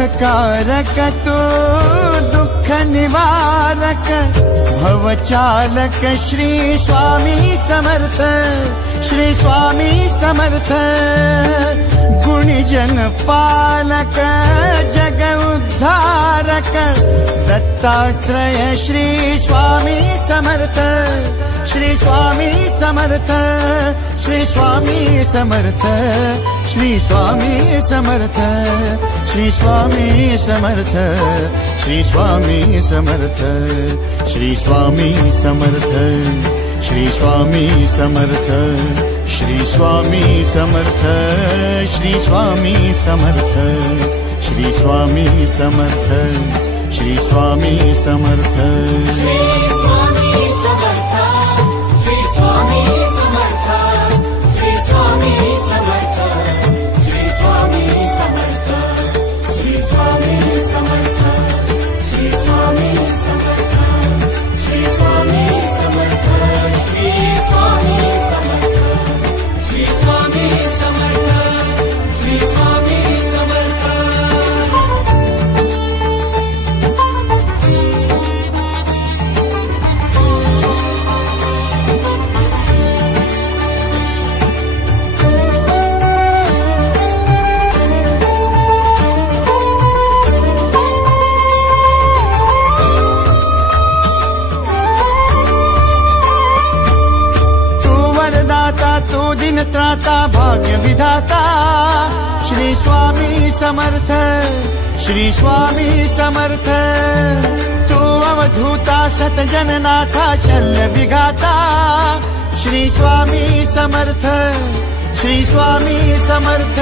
सुखकारक तू दुःख निवारक भवचालक श्री स्वामी समर्थ श्री स्वामी समर्थ गुणीजन पालक जग उद्धारक दत्तात्रय श्री स्वामी समर्थ श्री स्वामी समर्थ श्री स्वामी समर्थ श्री स्वामी समर्थ श्री स्वामी समर्थ श्री स्वामी समर्थ श्री स्वामी समर्थ श्री स्वामी समर्थ श्री स्वामी समर्थ श्री स्वामी समर्थ श्री स्वामी समर्थ श्री स्वामी समर्थ तू दिन त्राता भाग्य विधाता श्री स्वामी समर्थ श्री स्वामी समर्थ तू अवधूता सतजननाथा शल्य विघाता श्री स्वामी समर्थ श्री स्वामी समर्थ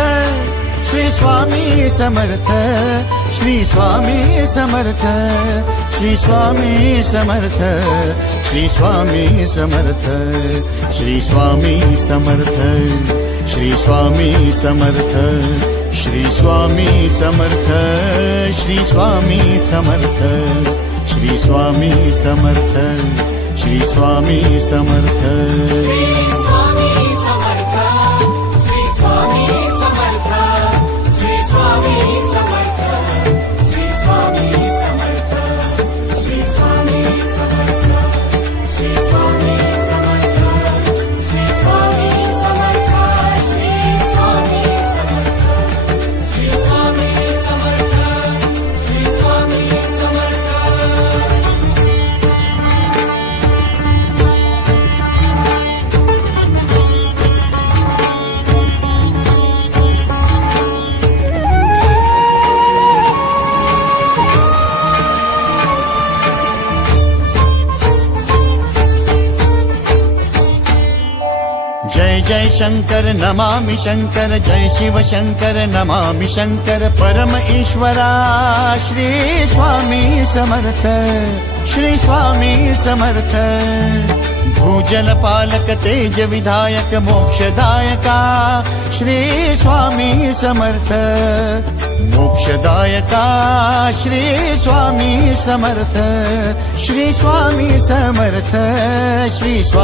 श्री स्वामी समर्थ श्री स्वामी समर्थ श्री स्वामी समर्थ श्री स्वामी समर्थ श्री स्वामी समर्थ श्री स्वामी समर्थ श्री स्वामी समर्थ श्री स्वामी समर्थ श्री स्वामी समर्थ श्री स्वामी समर्थ जय जय शंकर नमामि शंकर जय शिव शंकर नमामि शंकर परम ईश्वरा श्री स्वामी समर्थ श्री स्वामी समर्थ भूजल पालक तेज विधायक मोक्षदायका श्री स्वामी समर्थ मोक्षदायका श्री स्वामी समर्थ श्री स्वामी समर्थ श्री स्वामी